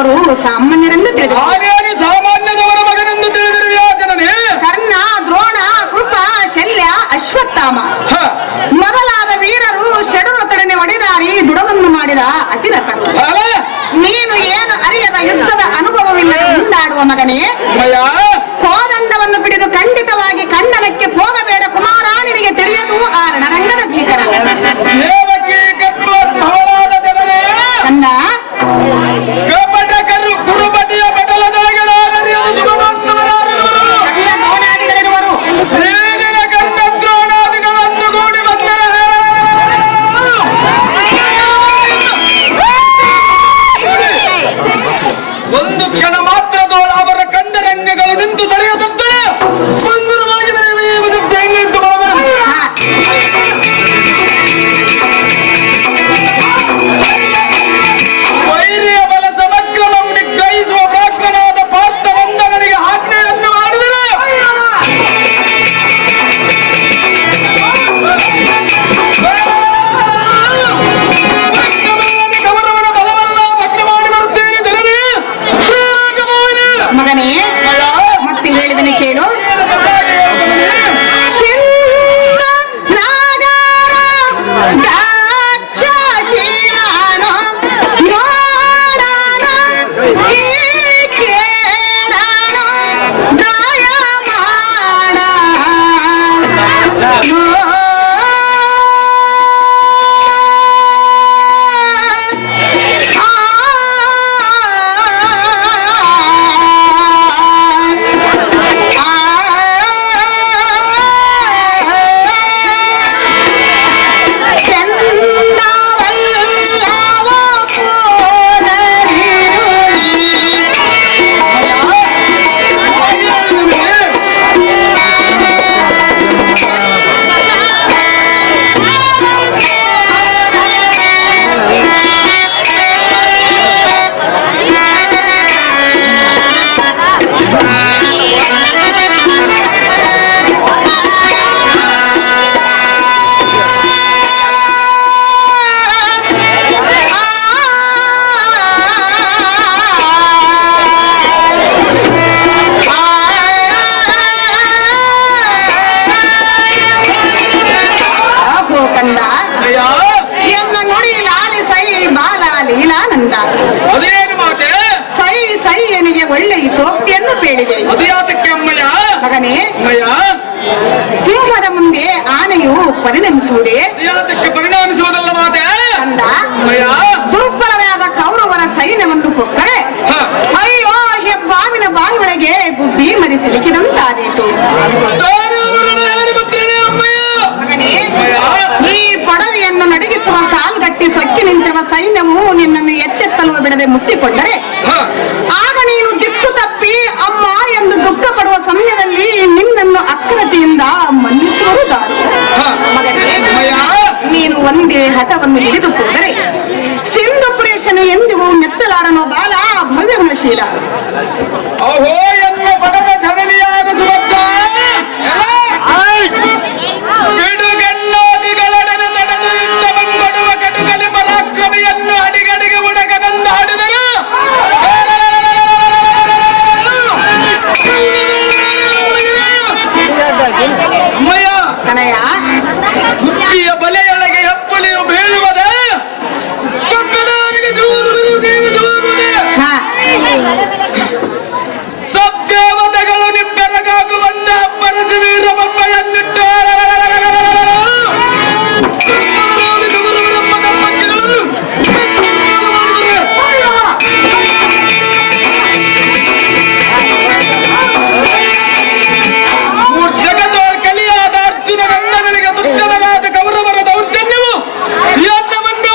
ಅವರು ಸಾಮಾನ್ಯರೆಂದು ತಿಳಿದರು. ಸಾಮಾನ್ಯದವರ ಮಗನೆಂದು ತಿಳಿದಿರುವ ಜನನೇ ಕರ್ಣ, ದ್ರೋಣ, ಕೃಪ, ಶಲ್ಯ, ಅಶ್ವತ್ಥಾಮ ಮೊದಲಾದ ವೀರರು ಷಡುರತೊಡನೆ ಒಡೆದಾಡಿ ದುಡವನ್ನು ಮಾಡಿದ ಅತಿರಥರು. ನೀನು ಏನು ಅರಿಯದ ಯುದ್ಧದ ಅನುಭವವಿಲ್ಲದ ಮುಂದಾಡುವ ಮಗನೇ, ಕೋದಂಡವನ್ನು ಬಿಡಿದು ಖಂಡಿತವಾಗಿ ಖಂಡನಕ್ಕೆ ಹೋಗಬೇಡ ಕುಮಾರ. ನಿನಗೆ ತಿಳಿಯದು ಆ ರಣರಂಗದ ಭೀಕರ. ಕಂದ ಒಂದು ಕ್ಷಣ ಮಾತ್ರದೋಳ ಅವರ ಕಂದರಂಗಗಳು ನಿಂತು ತಡೆಯದಂತೆ ಸುಂದರವಾಗಿ ವೈರಿಯ ಬಲ ಸಮಕ್ರಮಂ ನಿಗ್ರಹಿಸುವ ಪ್ರಾಜ್ಞನಾದ ಪಾರ್ಥ ವಂದನನಿಗೆ ಆಜ್ಞೆಯನ್ನು ಮಾಡಿದರೆ ಕೌರವನ ಬಲವಲ್ಲ ಭಗ್ನ ಮಾಡಿ ಬರುತ್ತೇನೆ ಜನರೇ. ಮಗನೇ, ಮತ್ತೆ ಹೇಳಿದನೆ ಕೇಳು. ಒಳ್ಳೆ ತೋಪ್ತಿಯನ್ನು ಹೇಳಿದೆ. ಮಗನೇ, ಸಿಂಹದ ಮುಂದೆ ಆನೆಯು ಪರಿಣಮಿಸುವುದೇ? ಪರಿಣಮಿಸುವುದಲ್ಲ ಮಾತೆ. ಕಂದ, ದುರ್ಬಲರಾದ ಕೌರವರ ಸೈನ್ಯವನ್ನು ಕೊಕ್ಕರೆ ಅಯ್ಯೋ ಹೆಬ್ಬಾವಿನ ಬಾಯಿಯೊಳಗೆ ಗುಬ್ಬಿ ಮರಿ ಸಿಲುಕಿದಂತಾದೀತು. ಮಗನೇ, ಈ ಪೊಡವೆಯನ್ನು ನಡಗಿಸುವ ಸಾಲ್ಗಟ್ಟಿ ಸೊಕ್ಕಿ ನಿಂತಿರುವ ಸೈನ್ಯವು ನಿನ್ನನ್ನು ಎತ್ತೆತ್ತಲು ಬಿಡದೆ ಮುತ್ತಿಕೊಂಡರೆ ಆಗ ನೀನು ದಿಕ್ಕು ತಪ್ಪಿ ಅಮ್ಮ ಎಂದು ದುಃಖ ಪಡುವ ಸಮಯದಲ್ಲಿ ನಿನ್ನನ್ನು ಅಕ್ರತೆಯಿಂದ ಮನ್ನಿಸುವುದಾರು. ಮಗನೇ, ನೀನು ಒಂದೇ ಹಠವನ್ನು ಹಿಡಿದುಕೊಂಡರೆ ಸಿಂಧುಪುರೇಶನು ಎಂದಿಗೂ ಮೆಚ್ಚಲಾರನೋ ಬಾಲ ಭವ್ಯ ಗುಣಶೀಲ. ಅಹೋ ಎನ್ನುವ ಪಟದ ಸರಣಿಯಾದ ಸುಭದ್ರ ಬಿಡುಗಣ್ಣೋದಿಗಳೊಡನೆ ತಡೆದು ಯುದ್ಧ ಬಂಗೊಡುವ ಕಟುಕಲಿ ಪರಾಕ್ರಮಿಯನ್ನು ಅಡಿಗಡಿಗೆ ಉಡಗನಂದಾಡಿದರು. ಕಣಯ್ಯ, ಬುದ್ಧಿಯ ಬಲೆಯೊಳಗೆ ಹೆಪ್ಪುಲಿಯು ಬೀಳುವುದೇ ಸಬ್ದೇವತೆಗಳು ನಿಬ್ಬೆರಗಾಗುವಂತ ಅಪ್ಪರಸಿ ವೀರ ಬೊಬ್ಬೆಯನ್ನಿಟ್ಟು ಜಗದ ಕಲಿಯಾದ ಅರ್ಜುನ ನಂದನನಿಗೆ ದುರ್ಜನರಾದ ಕೌರವರ ದೌರ್ಜನ್ಯವು ಎಲ್ಲ ಬಂದ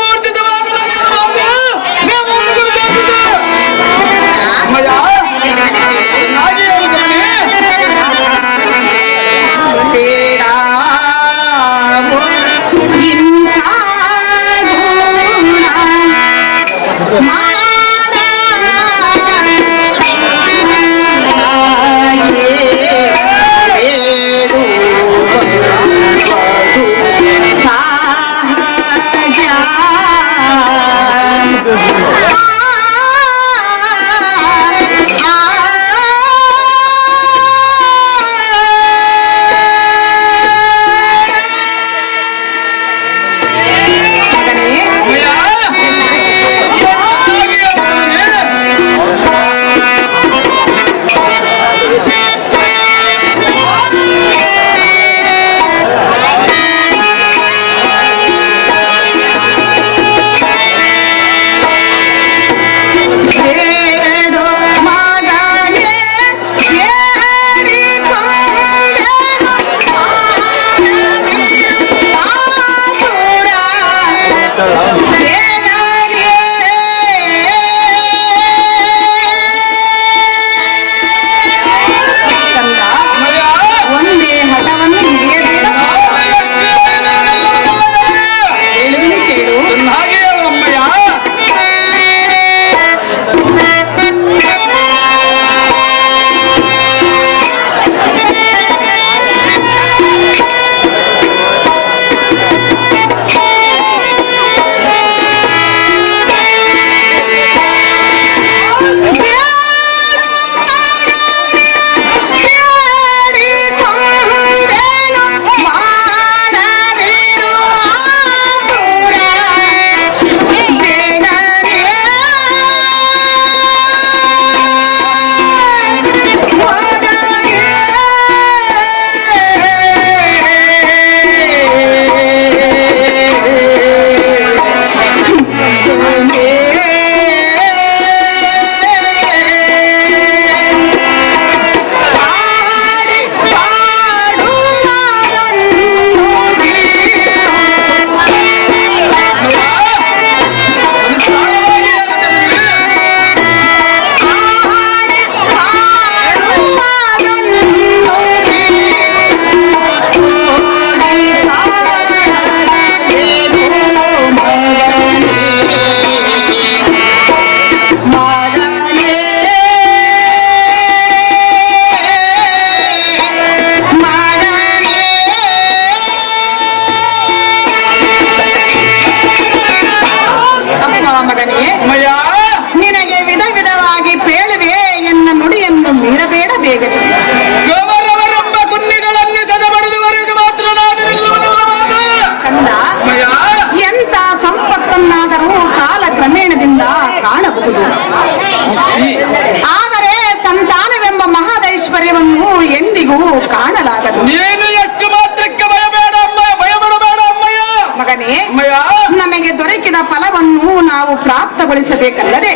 ಮಗನೇ, ಅಮ್ಮಯ್ಯ ನಿನಗೆ ವಿಧ ವಿಧವಾಗಿ ಪೇಳುವೆ ಎನ್ನ ನುಡಿಯನ್ನು ಮೀರಬೇಡ ಬೇಗನೆ. ಗೌರವರೆಂಬ ಕುನ್ನಿಗಳನ್ನು ಸದಬಡಿದುವರೆಗೆ ಮಾತ್ರ ನಾನು ನಿಲ್ಲುವುದಿಲ್ಲ ಕಂದ. ಅಮ್ಮಯ್ಯ ಎಂತ ಸಂಪತ್ತನ್ನಾದರೂ ಕಾಲ ಕ್ರಮೇಣದಿಂದ ಕಾಣಬಹುದು, ಆದರೆ ಸಂತಾನವೆಂಬ ಮಹಾದೈಶ್ವರ್ಯವನ್ನು ಎಂದಿಗೂ ಕಾಣಲಾಗದು. ನೀನು ಎಷ್ಟು ಮಾತ್ರಕ್ಕೆ ಭಯಬೇಡ ಅಮ್ಮ, ಭಯಪಡಬೇಡ ಅಮ್ಮಯ್ಯ. ಮಗನೇ, ಅಮ್ಮಯ್ಯ ನಮಗೆ ದೊರಕಿದ ಫಲವನ್ನು ನಾವು ಪ್ರಾಪ್ತಗೊಳಿಸಬೇಕಲ್ಲದೆ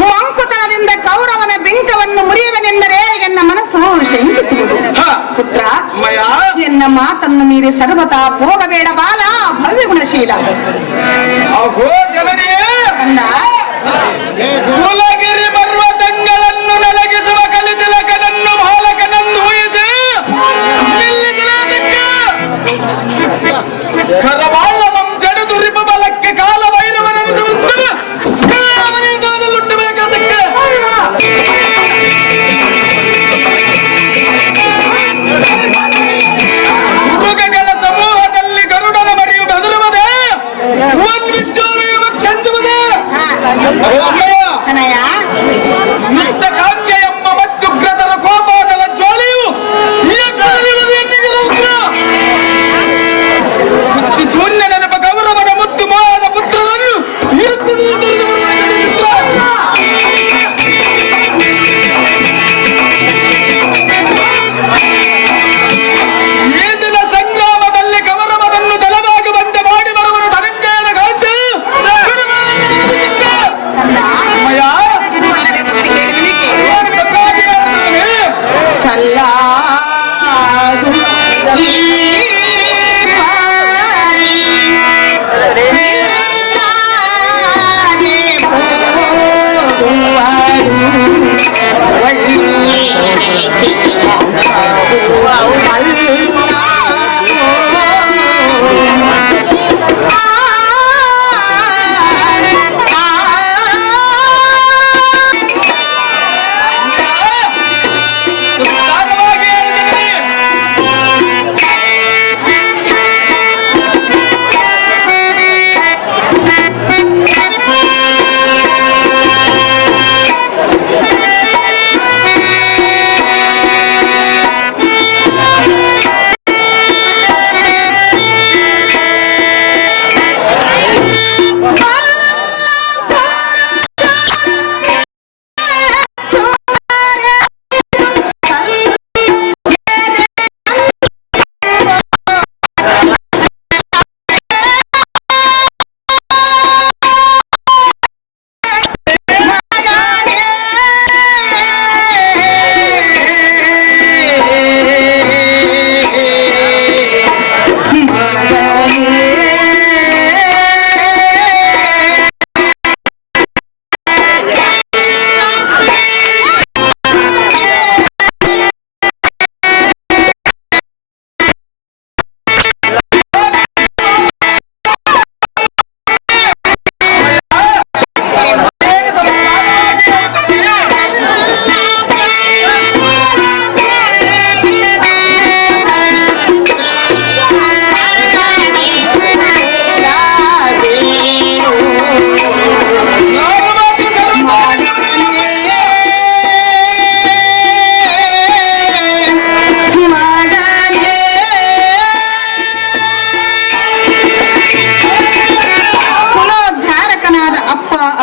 ಮಂಕುತನದಿಂದ ಕೌರವನ ಬಿಂಕವನ್ನು ಮುರಿಯುವನೆಂದರೆ ಎನ್ನ ಮನಸ್ಸು ಶಂಕಿಸುವುದು. ಪುತ್ರ, ಅಮ್ಮಯ್ಯ ಎನ್ನ ಮಾತನ್ನು ಮೀರಿ ಸರ್ವತಾ ಹೋಗಬೇಡ ಬಾಲ, ಭವ್ಯ ಗುಣಶೀಲ. ಅಹೋ ಜನನೇ, ಕಂದ, ಕುಲಗಿರಿ ಪರ್ವತಗಳನ್ನು ನಲಗಿಸುವ ಕಲಿತಿಲಕನನ್ನು ಬಾಲಕನನ್ನು ಊಹಿಸಿ ನಿಲ್ಲಿಸಲಾದಕ್ಕೆ ಕರವಾಳವಂ ಜಡಿದು ರಿಪು ಬಲಕ್ಕೆ ಕಾಲ ಭೈರವನನ್ನು ಹುಟ್ಟಬೇಕಾದಕ್ಕೆ ಮೃಗಗಳ ಸಮೂಹದಲ್ಲಿ ಗರುಡನ ಮರಿಯು ಬೆದರುವುದೇ, ಚಂಚುವುದೇ. ಕನಯ್ಯ, ಯುದ್ಧ ಕಾಂಚ ಎಂಬ ಮತ್ತು ಉಗ್ರತರ ಕೋಪಾದಲ ಜ್ವಾಲೆಯು ಶೂನ್ಯ ನೆನಪ ಗೌರವನ ಮುತ್ತು ಮೋಹದ ಪುತ್ರರನ್ನು ಈದಿನ ಸಂಗ್ರಾಮದಲ್ಲಿ ಕೌರವನನ್ನು ದಳವಾಗಿ ಬಂದೆ ಮಾಡಿ ಬರುವನು ಧನಂಜಯನ ಘಾತ. ಅಮ್ಮಯ್ಯ ಇದು ಅಲ್ಲದೆ ಮತ್ತೆ ಕೇಳಿದನೆ ಕೇಳು. ಏನು ಗೊತ್ತಾಗಿಲ್ಲ ನನಗೆ. ಸಲ್ಲಾದು ಈ ಬಾರಿ ನಿಲ್ಲಾದೆ ಹೋಗುವರು ಸುತ್ತಾರವಾಗಿ ಹೇಳಿದ್ದೀನಿ.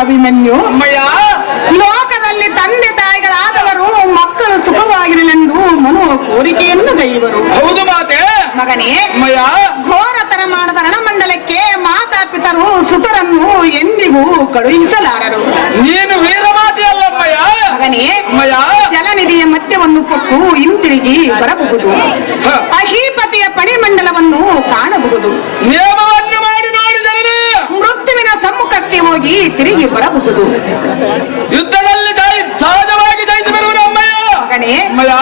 ಅಭಿಮನ್ಯು, ಅಮ್ಮಯ್ಯ ಲೋಕದಲ್ಲಿ ತಂದೆ ತಾಯಿಗಳಾದವರು ಮಕ್ಕಳು ಸುಖವಾಗಿರಲೆಂದು ಮನೋ ಕೋರಿಕೆಯನ್ನು ಗೈಯುವರು. ಹೌದು ಮಾತೆ. ಮಗನೇ, ಅಮ್ಮಯ್ಯ ಘೋರತನ ಮಾಡದ ರಣಮಂಡಲಕ್ಕೆ ಮಾತಾಪಿತರು ಸುತರನ್ನು ಎಂದಿಗೂ ಕಳುಹಿಸಲಾರರು. ನೀನು ವೀರ ಮಾತೆ ಅಲ್ಲಮ್ಮಯ್ಯ. ಮಗನೇ, ಅಮ್ಮಯ್ಯ ಜಲನಿಧಿಯ ಮಧ್ಯವನ್ನು ಕೊಟ್ಟು ಹಿಂತಿರುಗಿ ಬರಬಹುದು. ಅಹೀಪತಿಯ ಪಣಿಮಂಡಲವನ್ನು ಕಾಣಬಹುದು. ನಿಯಮವನ್ನು ಮಾಡಿ ನೋಡಿದರೆ ಮೃತ್ಯುವಿನ ಸಮ್ಮುಖಕ್ಕೆ ಹೋಗಿ ತಿರುಗಿ ಬರಬಹುದು. ಯುದ್ಧದಲ್ಲಿ ಸಹಜವಾಗಿ ಜಯಿಸಿ ಬರುವುದು ಅಮ್ಮಯ್ಯ. ಮಗನೇ, ಅಮ್ಮಯ್ಯ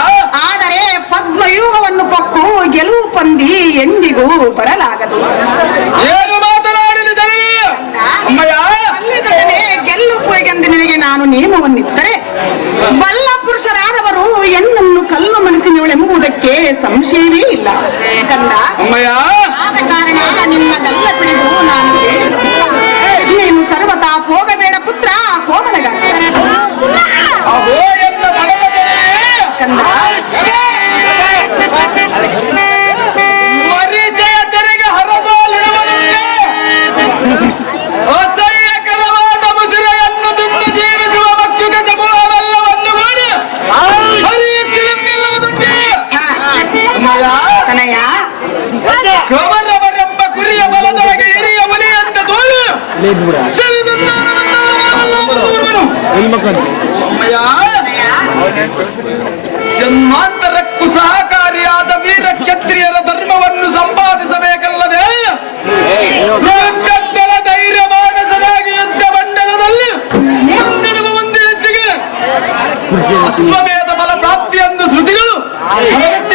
ಆದರೆ ಪದ್ಮವ್ಯೂಹವನ್ನು ಕೊಕ್ಕು ಗೆಲುವು ಪಂದಿ ಎಂದಿಗೂ ಬರಲಾಗದು. ಏನು ಮಾತನಾಡಿದರೆ ಅಮ್ಮಯ್ಯ ಅಲ್ಲಿದೊಡನೆ ಗೆಲ್ಲುಪುಗೆಂದು ನಿನಗೆ ನಾನು ನಿಯಮವನ್ನಿತ್ತರೆ ಬಲ್ಲ ಪುರುಷರಾದವರು ಎನ್ನನ್ನು ಕಲ್ಲು ಮನಸ್ಸಿನವಳೆಂಬುದಕ್ಕೆ ಸಂಶಯವೇ ಇಲ್ಲ. ಕಂದ, ಅಮ್ಮಯ್ಯ ಆದ ಕಾರಣ ನಿನ್ನ ಗಲ್ಲ ಪಿಡಿದು ನಾನು ನೀನು ಸರ್ವತಾ ಜನ್ಮಾಂತರಕ್ಕೂ ಸಹಕಾರಿಯಾದ ವೀರ ಕ್ಷತ್ರಿಯರ ಧರ್ಮವನ್ನು ಸಂಪಾದಿಸಬೇಕಲ್ಲದೆ ಧೈರ್ಯ ಮಾನಸರಾಗಿ ಯುದ್ಧ ಮಂಡಲದಲ್ಲಿ ಮುಂದಿರುವ ಒಂದು ಹೆಜ್ಜೆಗೆ ಅಶ್ವಮೇಧ ಬಲ ಪ್ರಾಪ್ತಿಯನ್ನು ಶ್ರುತಿಗಳು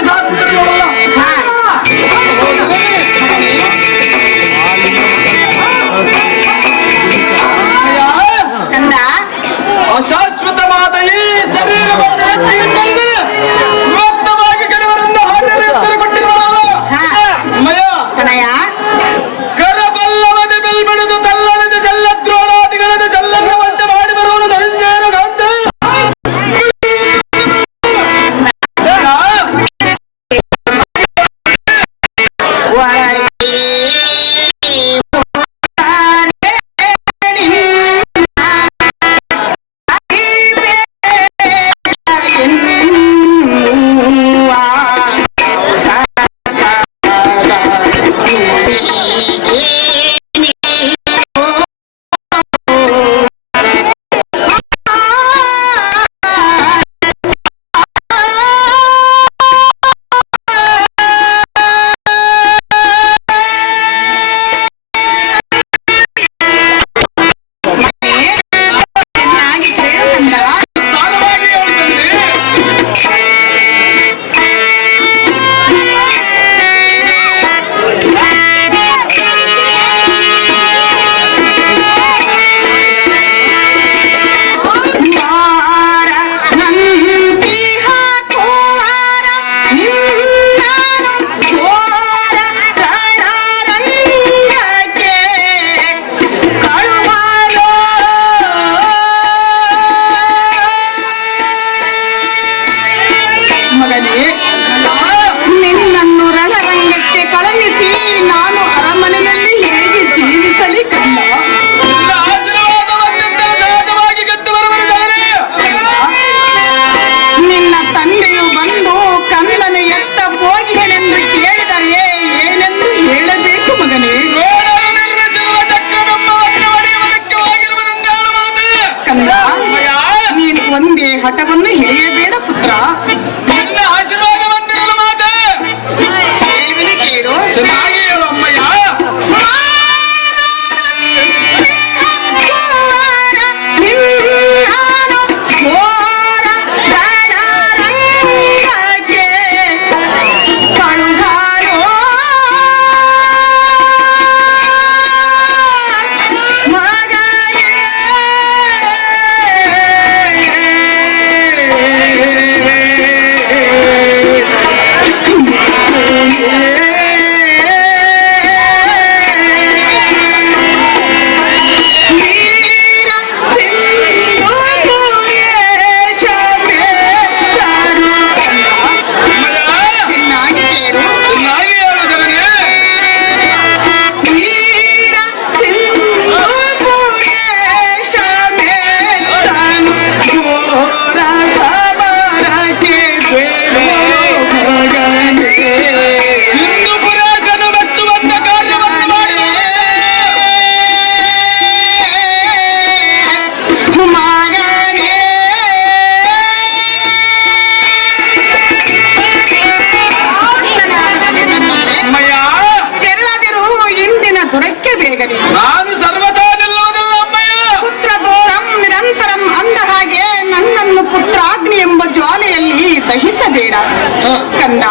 ಸಾಕುತ್ತಿರುವಲ್ಲ. ಅಶಾಶ್ವತವಾದ ಈ ಶರೀರವನ್ನು ವಿಭಕ್ತವಾಗಿ ಕೆಲವರನ್ನು ಕೊಟ್ಟಿರುವಲ್ಲ ಕರಬಲ್ಲವನೆ ಬೆಲ್ಬಡಿದು ತಲ್ಲನದ ಜಲ್ಲ ದ್ರೋಣಾದಿಗಳದ ಜಲ್ಲವನ್ನು ಮಾಡಿ ಬರುವುದು ಧನಂಜಯನ ಗಾಂಧ ಹಠವನ್ನು ಹೇಳಬೇಡ ಪುತ್ರ. ನಿನ್ನ ಆಶೀರ್ವಾದವನ್ನು ಮಾತೆ ಕೇಳು. ಚೆನ್ನಾಗಿ ಹೇಳು ಅಮ್ಮಯ್ಯ. ನಾನು ಸರ್ವದಾ ನಿಲ್ಲುವುದಿಲ್ಲ ಅಮ್ಮಯ್ಯ. ಪುತ್ರ ದೋರಂ ನಿರಂತರಂ ಅಂದ ಹಾಗೆ ನನ್ನನ್ನು ಪುತ್ರಾಗ್ನಿ ಎಂಬ ಜ್ವಾಲೆಯಲ್ಲಿ ದಹಿಸಬೇಡ ಕಂದ.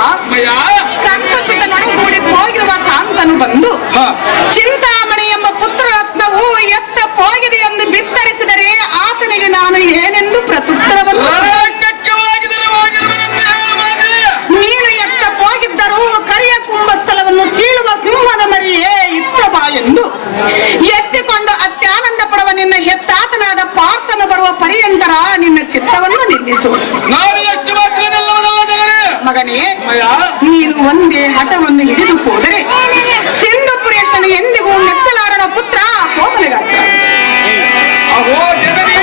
ಕಂತಪಿತ ನೊಡಗೂಡಿ ಹೋಗಿರುವ ಕಾಂತನು ಬಂದು ಚಿಂತಾಮಣಿ ಎಂಬ ಪುತ್ರರತ್ನವು ಎತ್ತ ಹೋಗಿದೆ ಎಂದು ಬಿತ್ತರಿಸಿದರೆ ಆತನಿಗೆ ನಾನು ಏನೆಂದು ಪ್ರತ್ಯುತ್ತರವನ್ನು ನೀನು ಎತ್ತ ಹೋಗಿದ್ದರೂ ಕರಿಯ ಕುಂಭಸ್ಥಲವನ್ನು ಸೀಳುವ ಸಿಂಹದ ಮರಿಯೇ ಇತ್ತಬಾ ಎಂದು ಎತ್ತಿಕೊಂಡು ಅತ್ಯಾನಂದ ಪಡುವ ನಿನ್ನ ಹೆತ್ತಾತನಾದ ಪಾರ್ಥನು ಬರುವ ಪರ್ಯಂತರ ನಿನ್ನ ಚಿತ್ತವನ್ನು ನಿಲ್ಲಿಸು. ನಾನು ಎಷ್ಟು ಮಾತ್ರ ಮಗನೇ, ನೀನು ಒಂದೇ ಹಠವನ್ನು ಹಿಡಿದು ಹೋದರೆ ಸಿಂಧುಪುರೇಶನು ಎಂದಿಗೂ ಮೆಚ್ಚಲಾರನ ಪುತ್ರ ಕೋಮಲಗಾತ್ರ. ಅಹೋ ಜನರೇ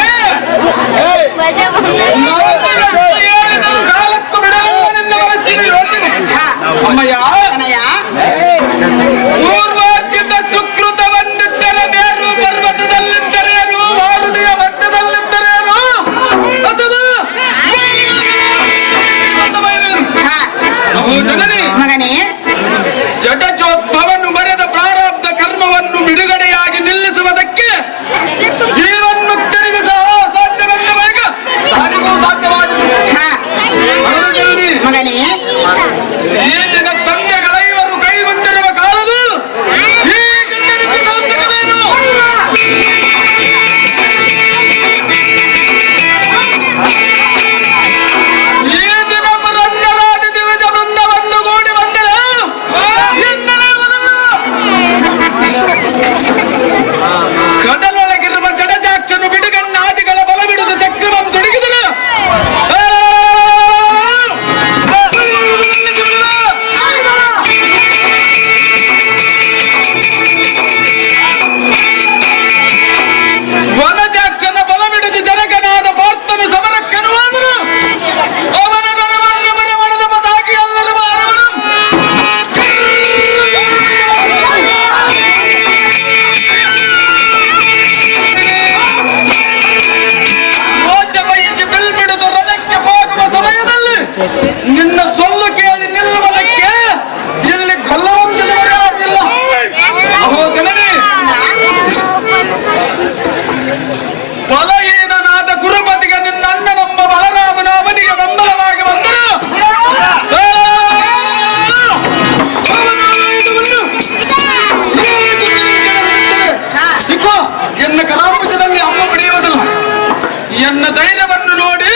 ನನ್ನ ಧೈರ್ಯವನ್ನು ನೋಡಿ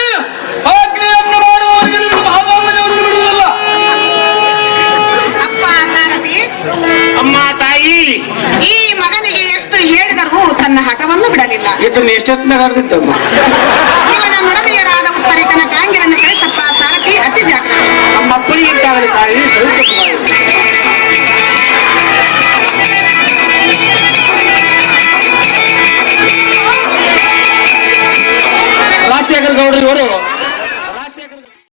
ಆಜ್ಞೆಯನ್ನು ಮಾಡುವವರಿಗೆ ನಿಮ್ಮ ಮಹಾದಾಮ್ಯವನ್ನು ಬಿಡುವುದಿಲ್ಲ. ಅಪ್ಪ ಸಾರಥಿ, ಅಮ್ಮ ತಾಯಿ, ಈ ಮಗನಿಗೆ ಎಷ್ಟು ಹೇಳಿದರೂ ತನ್ನ ಹಠವನ್ನು ಬಿಡಲಿಲ್ಲ. ಇದನ್ನ ಎಷ್ಟೊತ್ತಿನ ನಡೆದಿದ್ದಮ್ಮ?